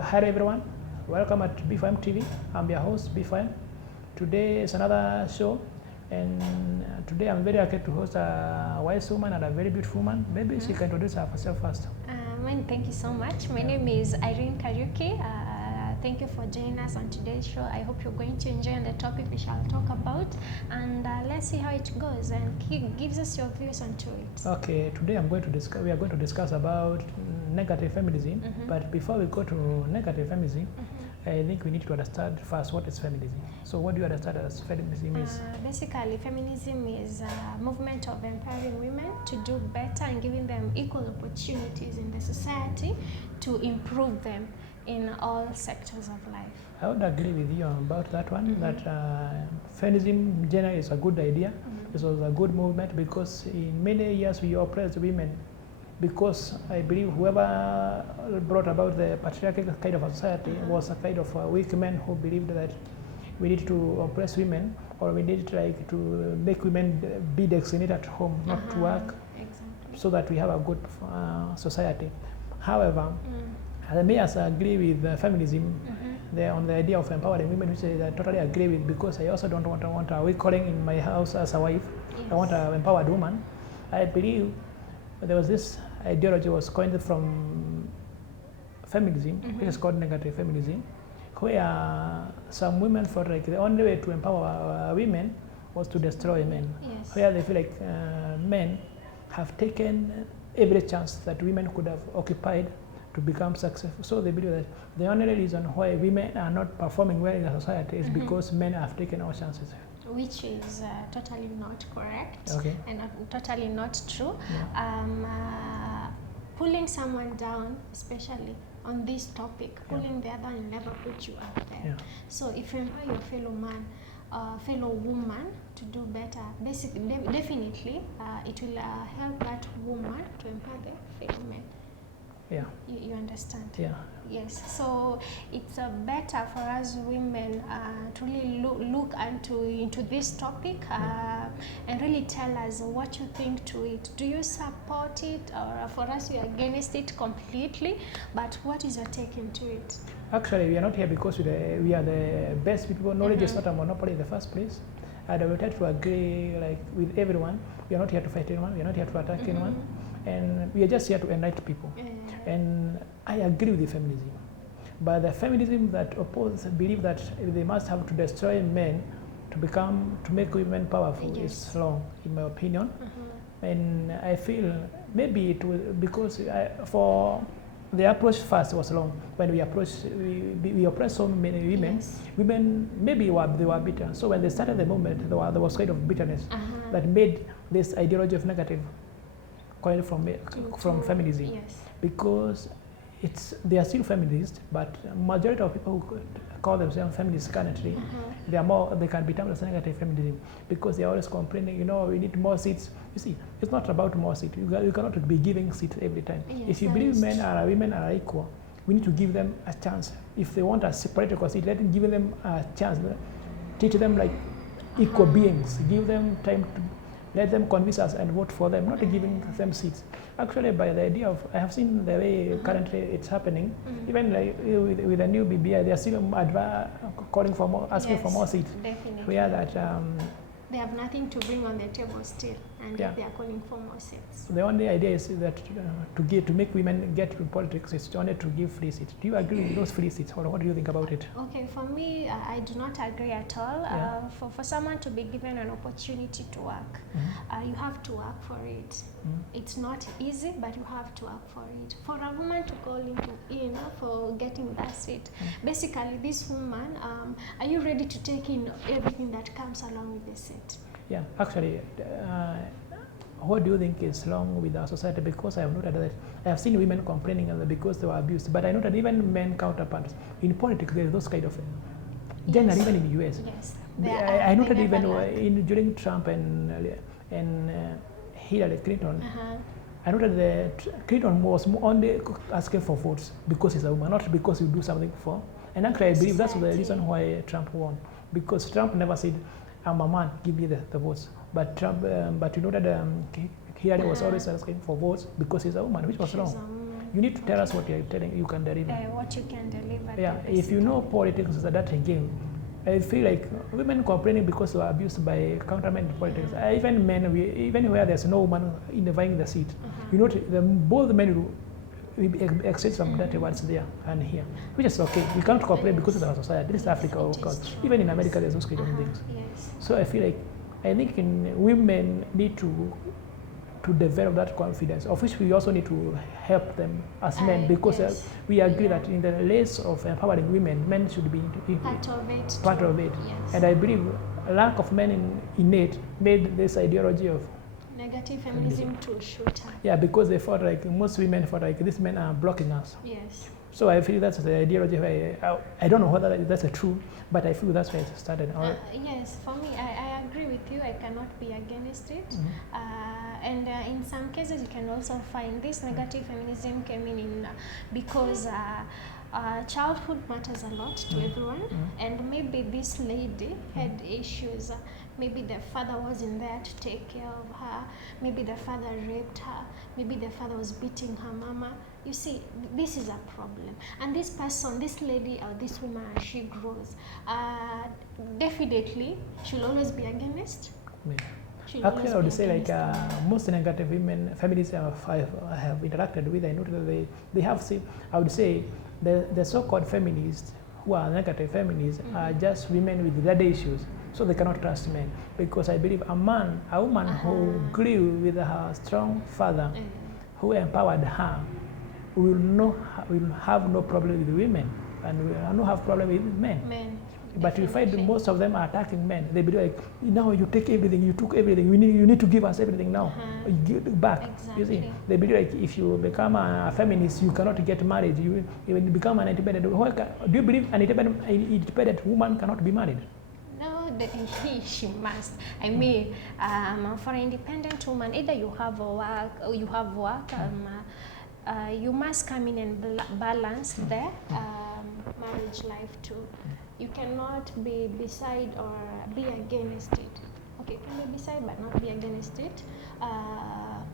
Hi everyone, welcome at BFM TV. I'm your host BFM. Today is another show, and today I'm very happy to host a wise woman and a very beautiful woman. Maybe she can introduce herself first. Thank you so much. My name is Irene Kariuki. Thank you for joining us on today's show. I hope you're going to enjoy the topic we shall talk about, and let's see how it goes. And he gives us your views onto it. Okay, today we are going to discuss about negative feminism. But before we go to negative feminism, I think we need to understand first what is feminism. So what do you understand as feminism is? Basically, feminism is a movement of empowering women to do better and giving them equal opportunities in the society to improve them in all sectors of life. I would agree with you about that one, that feminism generally is a good idea. It was a good movement because in many years we oppressed women, because I believe whoever brought about the patriarchal kind of society was a kind of weak men who believed that we need to oppress women, or we need to make women be designated at home, not to work, so that we have a good society. However, I may also agree with feminism on the idea of empowering women, which I totally agree with, because I also don't want a weak calling in my house as a wife. Yes. I want an empowered woman. I believe there was this ideology was coined from feminism, which is called negative feminism, where some women felt like the only way to empower women was to destroy men. Yes. Where they feel like men have taken every chance that women could have occupied to become successful. So they believe that the only reason why women are not performing well in the society is because men have taken all chances. Which is totally not correct, and totally not true. Yeah. Pulling someone down, especially on this topic, pulling the other will never put you up there. Yeah. So if you empower your fellow man, fellow woman to do better, definitely it will help that woman to empower the fellow man. Yeah. You understand? Yeah. Yes. So it's better for us women to really look into this topic and really tell us what you think to it. Do you support it, or for us we are against it completely? But what is your take into it? Actually, we are not here because we are the best people. Knowledge is not a monopoly in the first place. And I would like to agree with everyone. We are not here to fight anyone. We are not here to attack anyone. And we are just here to enlighten people. And I agree with the feminism. But the feminism that oppose believe that they must have to destroy men to make women powerful is wrong, in my opinion. And I feel maybe it will, because for the approach first was wrong. When we oppressed so many women, women maybe they were bitter. So when they started the movement, there was kind of bitterness that made this ideology of negative coined from feminism. Because they are still feminists, but majority of people who call themselves feminists currently, they can be termed as negative feminism, because they are always complaining, we need more seats. You see, it's not about more seats. You cannot be giving seats every time. If you believe women are equal, we need to give them a chance. If they want a separate seat, let them give them a chance. Teach them like equal beings. Give them time to let them convince us and vote for them, not giving them seats. Actually, by the idea of, I have seen the way currently it's happening, even like with the new BBI, they are still calling for more, asking for more seats. Definitely. Where that they have nothing to bring on the table still, and they are calling for more seats. The only idea is that to make women get to politics is only to give free seats. Do you agree with those free seats, or what do you think about it? Okay, for me, I do not agree at all. For someone to be given an opportunity to work, you have to work for it. It's not easy, but you have to work for it. For a woman to call in for getting that seat, basically this woman, are you ready to take in everything that comes along with the seat? Yeah, actually, what do you think is wrong with our society? Because I have noted that I have seen women complaining because they were abused, but I noted even men counterparts in politics, there is those kind of generally, even in the US. Yes. I noted even during Trump and Hillary Clinton. I noted that Clinton was only asking for votes because he's a woman, not because you do something for. And actually, I believe that's the reason why Trump won, because Trump never said, "I'm a man, give me the votes." But Trump, but you know that Hillary was always asking for votes because he's a woman, which was wrong. You need to tell us what you're telling you can deliver. What you can deliver. Yeah, if you know politics is a dirty game, I feel like women complaining because they were abused by countermen in politics. Even men, even where there's no woman vying the seat, you know, both men will exchange some dirty words there and here, which is okay. We can't complain because of our society. This is Africa, of course. Even in America, there's those kind of things. Yes. So I feel like, I think women need to develop that confidence, of which we also need to help them as men, because we agree that in the race of empowering women, men should be part of it. Yes. And I believe a lack of men in it made this ideology of negative feminism to shoot up. Yeah, because they felt like, most women felt like these men are blocking us. Yes. So I feel that's the ideology. I don't know whether that's true, but I feel that's where it started. Yes, for me, I agree with you. I cannot be against it. And in some cases, you can also find this negative feminism came in because childhood matters a lot to everyone. And maybe this lady had issues. Maybe the father wasn't there to take care of her. Maybe the father raped her. Maybe the father was beating her mama. You see, this is a problem. And this person, this lady or this woman, as she grows, definitely she'll always be against. Yeah. Actually, I would say like most negative women, feminists I have interacted with, I noticed that they have seen, I would say, the so-called feminists who are negative feminists are just women with daddy issues. So they cannot trust men, because I believe a woman who grew with her strong father, who empowered her, will have no problem with women, and will not have problem with men. But you find most of them are attacking men. They be like, now you take everything, you took everything, you need to give us everything now. You give it back. Exactly. You see, they be like, if you become a feminist, you cannot get married. You become an independent. Do you believe an independent woman cannot be married? No, she must. I mean, for an independent woman, either you have work, you must come in and balance the marriage life too. You cannot be beside or be against it. Okay, you can be beside but not be against it,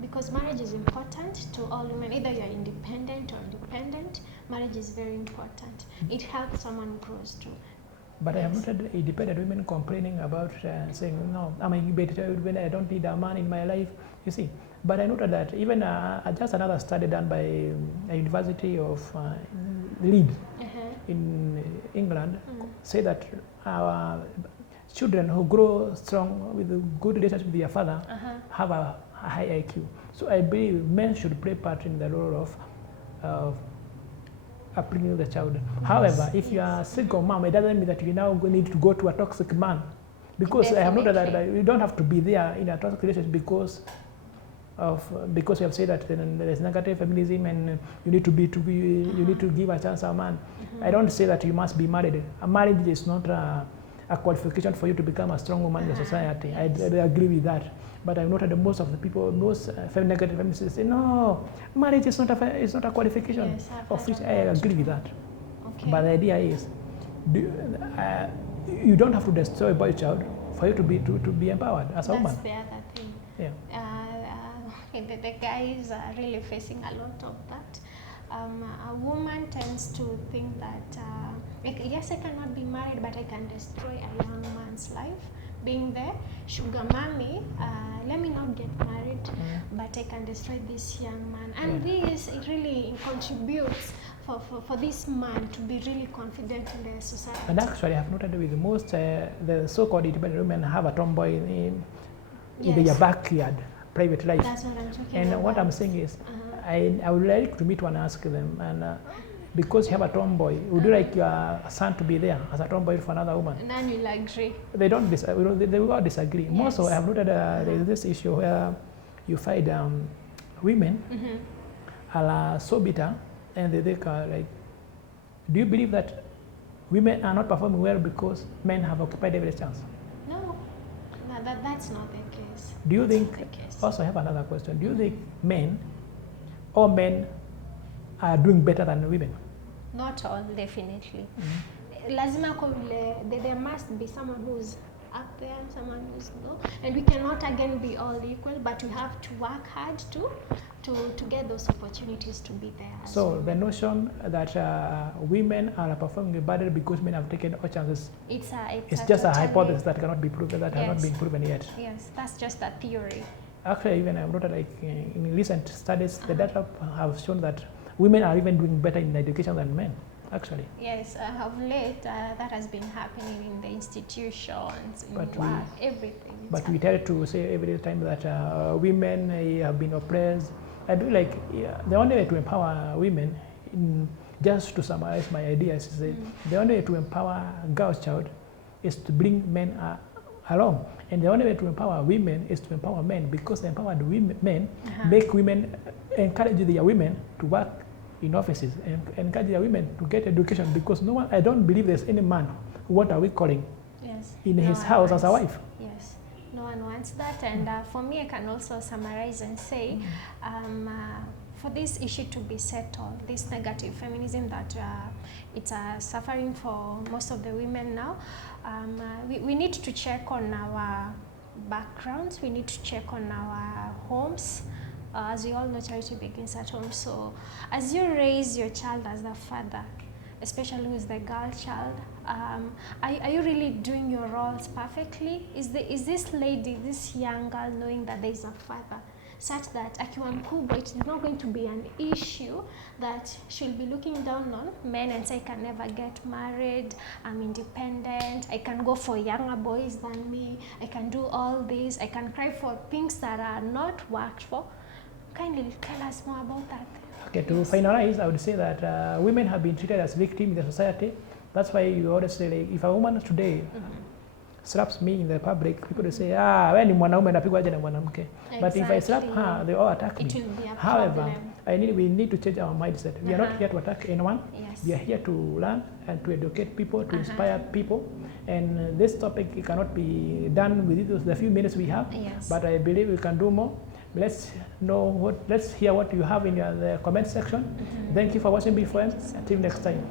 because marriage is important to all women. Either you're independent or dependent, marriage is very important. It helps someone grows too. But I have noted independent women complaining about saying, no, I'm a independent woman, I don't need a man in my life, you see. But I noted that even just another study done by a University of Leeds in England say that our children who grow strong with a good relationship with their father have a high IQ. So I believe men should play part in the role of upbringing the child. However, if you are a single mom, it doesn't mean that you now need to go to a toxic man. Because I have noted that you don't have to be there in a toxic relationship because you have said that there is negative feminism and you need to give a chance to a man. I don't say that you must be married. A marriage is not a qualification for you to become a strong woman in the society. I agree with that. But I've noted that most of the people, most negative feminists say, no, marriage is not a qualification. Yes, of which I agree with that. Okay. But the idea is, you don't have to destroy a boy child for you to be empowered as a woman. That's the other thing. Yeah. The guys are really facing a lot of that. A woman tends to think that, yes, I cannot be married, but I can destroy a young man's life. Being the sugar mommy, let me not get married, but I can destroy this young man. And this, it really contributes for this man to be really confident in the society. And actually, I've noted with most the so-called independent women have a tomboy in their backyard, private life. That's what I'm talking and about. What I'm saying is, I would like to meet one and ask them, and because you have a tomboy, would you like your son to be there as a tomboy for another woman? None will agree. They don't they will all disagree. Yes. Most, I have noted there is this issue where you find women are so bitter, and they think like, do you believe that women are not performing well because men have occupied every chance? No, that's not the case. Do you think, also I have another question, do you think all men are doing better than women? Not all, definitely. Lazima there must be someone who's up there and someone who's low. And we cannot again be all equal, but we have to work hard to get those opportunities to be there. So the notion that women are performing better because men have taken all chances, it's just a hypothesis that cannot be proven, that has not been proven yet. Yes, that's just a theory. Actually, even I've noted, like in recent studies, the data have shown that women are even doing better in education than men, actually. Yes, of late, that has been happening in the institutions, in but work, everything. But we try to say every time that women have been oppressed. I do like the only way to empower women, just to summarize my ideas, is the only way to empower a girl child is to bring men along. And the only way to empower women is to empower men, because the empowered men make women, encourage their women to work in offices, and encourage their women to get education, because no one, I don't believe there's any man who what are we calling in his house as a wife. Yes, no one wants that. And for me, I can also summarize and say, for this issue to be settled, this negative feminism that it's suffering for most of the women now, we need to check on our backgrounds, we need to check on our homes. As we all know, charity begins at home. So as you raise your child as a father, especially who is the girl child, are you really doing your roles perfectly? Is this lady, this young girl, knowing that there is a father, such that akiwa mkubwa, it's not going to be an issue that she'll be looking down on men and say, I can never get married, I'm independent, I can go for younger boys than me, I can do all this, I can cry for things that are not worked for. Kindly tell us more about that. Okay, to finalize, I would say that women have been treated as victims in the society. That's why you always say, like, if a woman today slaps me in the public, people will say, wewe ni mwanaume napigwa aje na mwanamke. But if I slap her, they all attack me. However, we need to change our mindset. We are not here to attack anyone. Yes. We are here to learn and to educate people, to inspire people. And this topic cannot be done with the few minutes we have. Yes. But I believe we can do more. Let's hear what you have in the comment section. Thank you for watching BFM. Until next time.